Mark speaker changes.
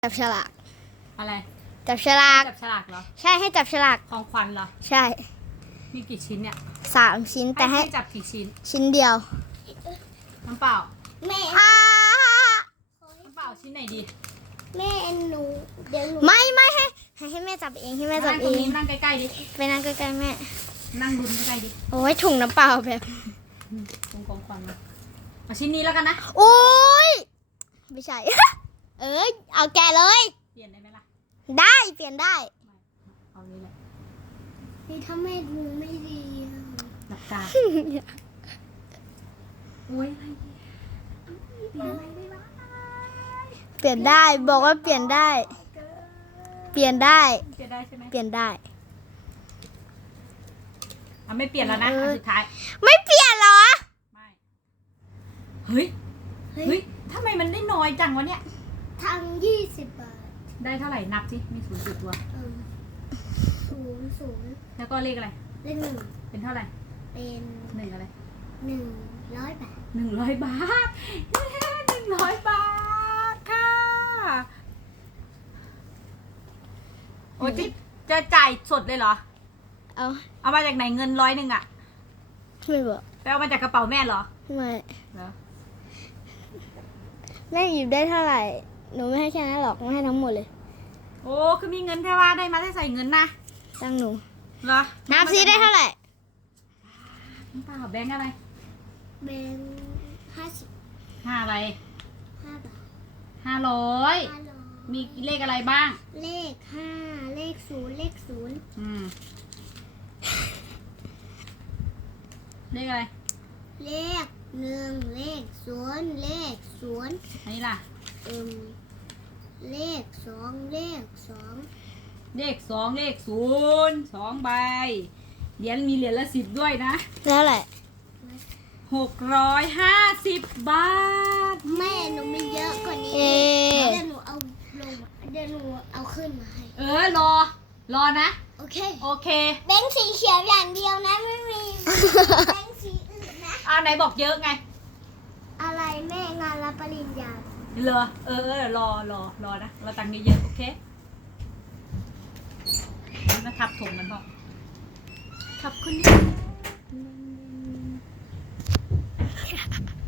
Speaker 1: จับฉลาก
Speaker 2: อะไร
Speaker 1: จับฉลาก
Speaker 2: จับฉลากเหรอ
Speaker 1: ใช่ให้จับฉลาก
Speaker 2: ของขวัญเหรอ
Speaker 1: ใช่
Speaker 2: มีกี่ชิ้นเนี่ย
Speaker 1: 3 ชิ้นแต่ให้
Speaker 2: จับกี่ชิ้น
Speaker 1: ชิ้นเดียว
Speaker 2: น้ำเปล่า
Speaker 3: แม่
Speaker 2: น้ำเปล่าชิ้นไหนดี
Speaker 3: แม่หนูเดี๋ยวหนู
Speaker 1: ไม่ให้แม่จับเองให้แม่จับเอง
Speaker 2: นั่งใกล้ๆดิ
Speaker 1: ไปนั่งใกล้ๆแม่
Speaker 2: นั่งดุนใกล้ๆดิ
Speaker 1: โอ้ยถุงน้ำเปล่าแบบ
Speaker 2: ตรงของขวัญมาเอาชิ้นนี้แล้วกันนะ
Speaker 1: โอ้ยไม่ใช่ เอาแกะเลย
Speaker 2: เปลี่ยนได้ไหมล่ะ
Speaker 1: ได้เปลี่ยนได้
Speaker 2: เอานี้แหละ
Speaker 3: นี่ถ้าแม่ดูไม่ดี
Speaker 2: หลับตาโอ้ยอะไรเปลี่ยนอะไรได้บ้าง
Speaker 1: เปลี่ยนได้บอกว่าเปลี่ยนได้เปลี่ยนได้
Speaker 2: เปลี่ยนได้ใช่ไหม
Speaker 1: เปลี่ยนได้
Speaker 2: ไม่เปลี่ยนแล้วนะอันสุดท้าย
Speaker 1: ไม่เปลี่ยนเหรอ
Speaker 2: ไม่เฮ้ยทำไมมันได้น้อยจังวะเนี่ย
Speaker 3: ทำ20 บาท
Speaker 2: ได้เท่าไหร่นับสิมี0 จุดตัว
Speaker 3: 0
Speaker 2: แล้วก็เลขอะไร
Speaker 3: เลข1
Speaker 2: เป็นเท่าไหร่
Speaker 3: เป็น
Speaker 2: 1อะไร
Speaker 3: 100 บาท
Speaker 2: 100 บาท100 บาทค่ะโอ้ยจะจ่ายสดเลยเหรอเอามาจากไหนเงิน100อ่ะ
Speaker 1: ไม่บอก
Speaker 2: ไปเอามาจากกระเป๋าแม่เหรอ
Speaker 1: ไม่
Speaker 2: เหรอ
Speaker 1: แม่หยิบได้เท่าไหร่หนูไม่ให้แค่นั้นหรอกไม่ให้ทั้งหมดเลย
Speaker 2: โอ้คือมีเงินแค่ว่าได้มาได้ใส่เงินนะ
Speaker 1: ตั้งหนู
Speaker 2: เหรอ
Speaker 1: นับซีได้เท่าไหร่
Speaker 2: เปล่าแบงค์อะไร
Speaker 3: แบงค์50
Speaker 2: 5อะไร
Speaker 3: 5 บาท
Speaker 2: 500มีเลขอะไรบ้าง
Speaker 3: เลข5เลข0เลข0
Speaker 2: เลขอะไร
Speaker 3: เลข1เลข0เลข0
Speaker 2: อันนี้ล่ะ
Speaker 3: เลข2เลข2
Speaker 2: เลข2เลข0 2 ใบเหรียญมีเหรียญละ10ด้วยนะ
Speaker 1: แล้วแหละ
Speaker 2: 650 บาท
Speaker 3: แม่หนูมีเยอะกว่านี้เดี๋ยวหนูเอาลงเดี๋ยวหนูเอาขึ้นมาให้
Speaker 2: รอนะ
Speaker 3: โอเคแบงค์สีเขียวอย่างเดียวนะไม่มีแบงค์สีอื่นนะ
Speaker 2: ไหนบอกเยอะไง
Speaker 3: อะไรแม่งานรับปริญญา
Speaker 2: เหรอรอนะเราตังค์เยอะๆโอเคแล้วทับถุงมันบอกขอบคุณ